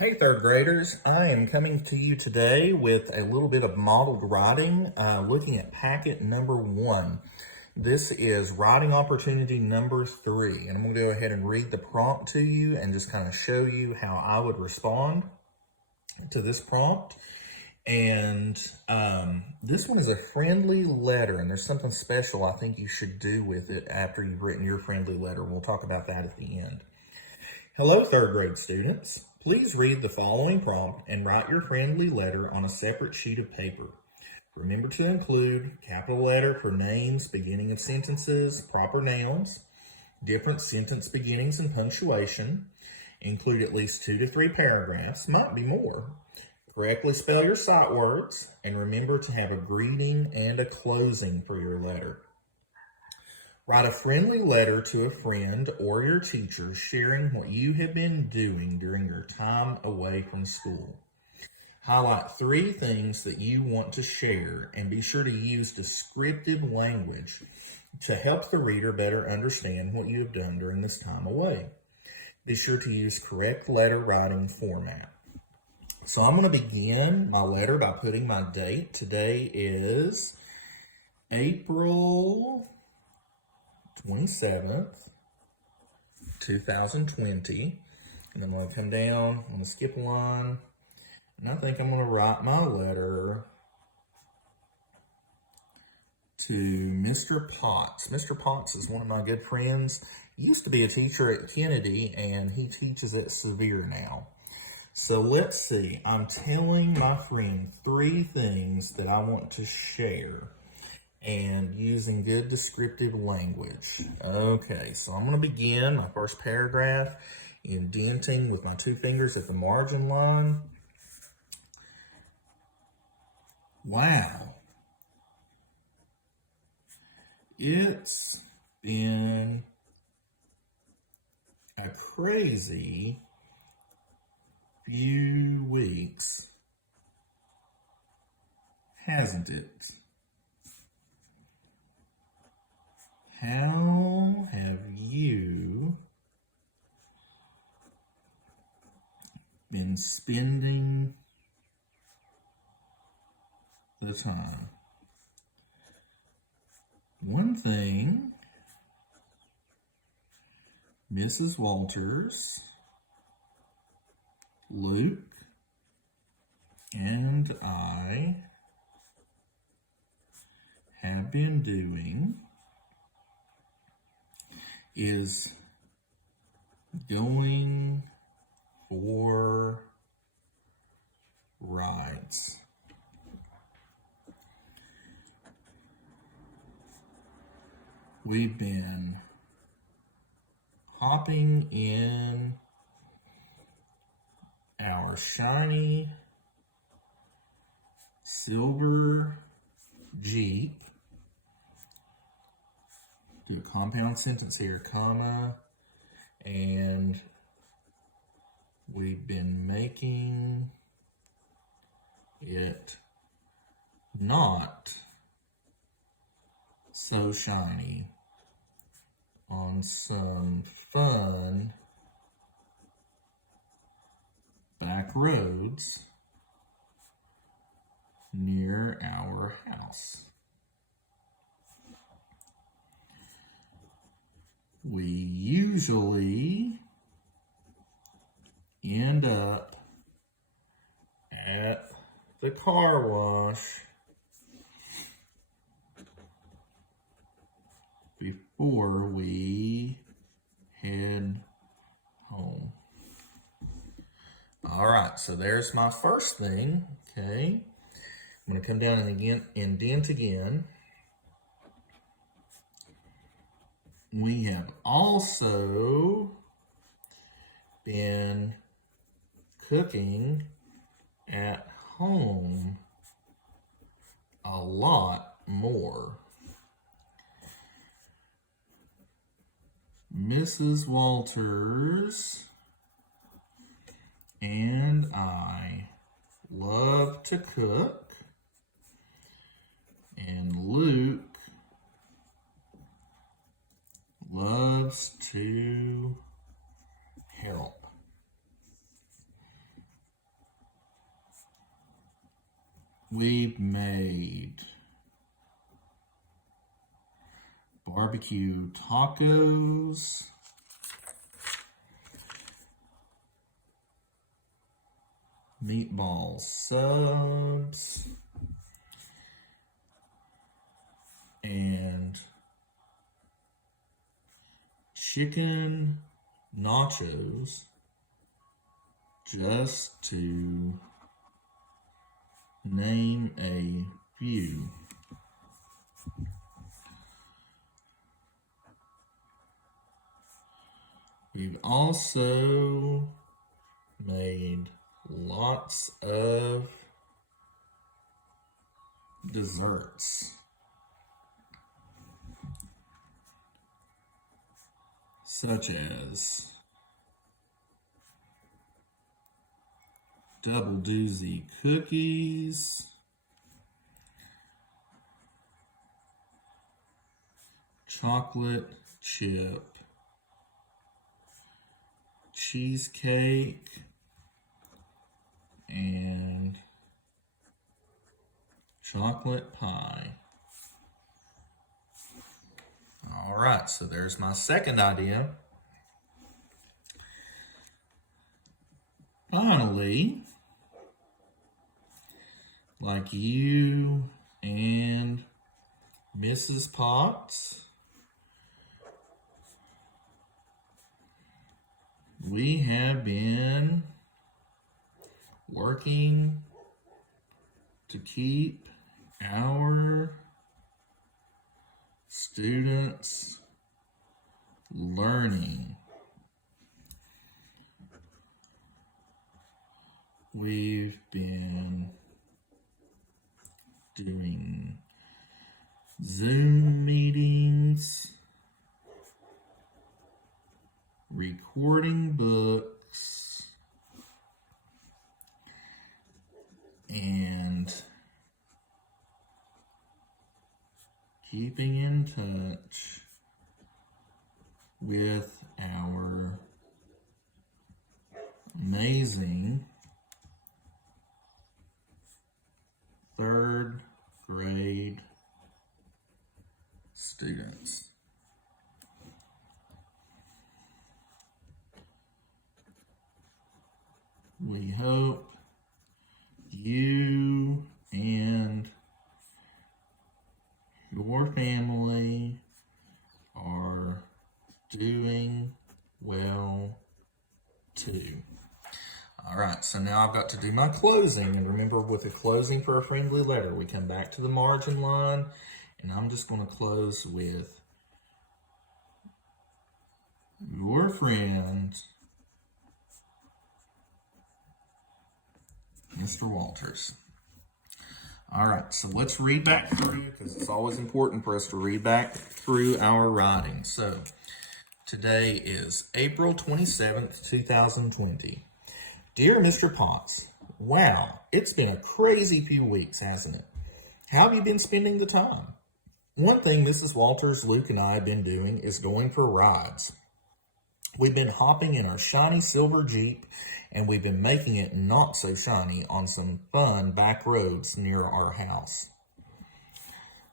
Hey, third graders. I am coming to you today with a little bit of modeled writing, looking at packet number 1. This is writing opportunity number 3, and I'm going to go ahead and read the prompt to you and just kind of show you how I would respond to this prompt. And this one is a friendly letter, and there's something special I think you should do with it after you've written your friendly letter. We'll talk about that at the end. Hello, third grade students. Please read the following prompt and write your friendly letter on a separate sheet of paper. Remember to include capital letter for names, beginning of sentences, proper nouns, different sentence beginnings and punctuation. Include at least 2 to 3 paragraphs, might be more. Correctly spell your sight words, and remember to have a greeting and a closing for your letter. Write a friendly letter to a friend or your teacher sharing what you have been doing during your time away from school. Highlight 3 things that you want to share and be sure to use descriptive language to help the reader better understand what you have done during this time away. Be sure to use correct letter writing format. So I'm going to begin my letter by putting my date. Today is April 27th, 2020, and I'm going to come down, I'm going to skip a line, and I think I'm going to write my letter to Mr. Potts. Mr. Potts is one of my good friends. He used to be a teacher at Kennedy, and he teaches at Sevier now. So let's see, I'm telling my friend 3 things that I want to share and using good descriptive language. Okay, so I'm going to begin my first paragraph indenting with my 2 fingers at the margin line. Wow. It's been a crazy few weeks, hasn't it? How have you been spending the time? One thing Mrs. Walters, Luke, and I have been doing is going for rides. We've been hopping in our shiny silver Jeep. Do a compound sentence here, comma, and we've been making it not so shiny on some fun back roads near our house. We usually end up at the car wash before we head home. All right, so there's my first thing, okay? I'm going to come down and again indent again. We have also been cooking at home a lot more. Mrs. Walters and I love to cook, and Luke loves to help. We've made barbecue tacos, meatball subs, and chicken nachos, just to name a few. We've also made lots of desserts, such as double doozy cookies, chocolate chip cheesecake, and chocolate pie. All right, so there's my second idea. Finally, like you and Mrs. Potts, we have been working to keep our students learning. We've been doing Zoom meetings, recording books, and keeping in touch with our amazing third grade students. We hope you and your family are doing well too. All right, so now I've got to do my closing. And remember, with a closing for a friendly letter, we come back to the margin line, and I'm just going to close with your friend, Mr. Walters. All right, so let's read back through, because it's always important for us to read back through our writing. So today is April 27th, 2020. Dear Mr. Potts, wow, it's been a crazy few weeks, hasn't it? How have you been spending the time? One thing Mrs. Walters, Luke, and I have been doing is going for rides. We've been hopping in our shiny silver Jeep, and we've been making it not so shiny on some fun back roads near our house.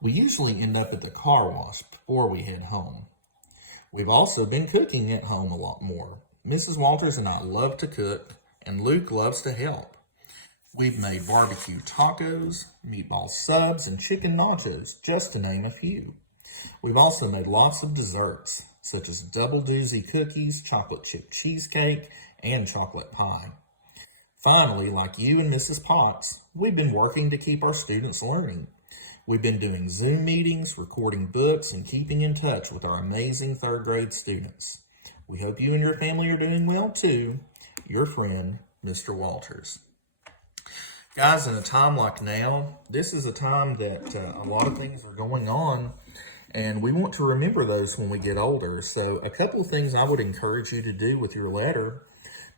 We usually end up at the car wash before we head home. We've also been cooking at home a lot more. Mrs. Walters and I love to cook, and Luke loves to help. We've made barbecue tacos, meatball subs, and chicken nachos, just to name a few. We've also made lots of desserts, such as double doozy cookies, chocolate chip cheesecake, and chocolate pie. Finally, like you and Mrs. Potts, we've been working to keep our students learning. We've been doing Zoom meetings, recording books, and keeping in touch with our amazing third grade students. We hope you and your family are doing well too. Your friend, Mr. Walters. Guys, in a time like now, this is a time that a lot of things are going on, and we want to remember those when we get older. So a couple of things I would encourage you to do with your letter.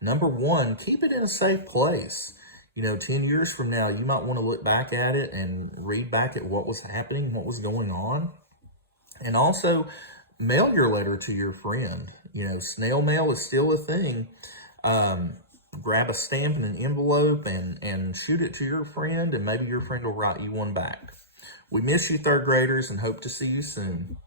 Number one, keep it in a safe place. 10 years from now, you might want to look back at it and read back at what was happening, what was going on. And also, mail your letter to your friend. Snail mail is still a thing. grab a stamp and an envelope and shoot it to your friend, and maybe your friend will write you one back. We miss you, third graders, and hope to see you soon.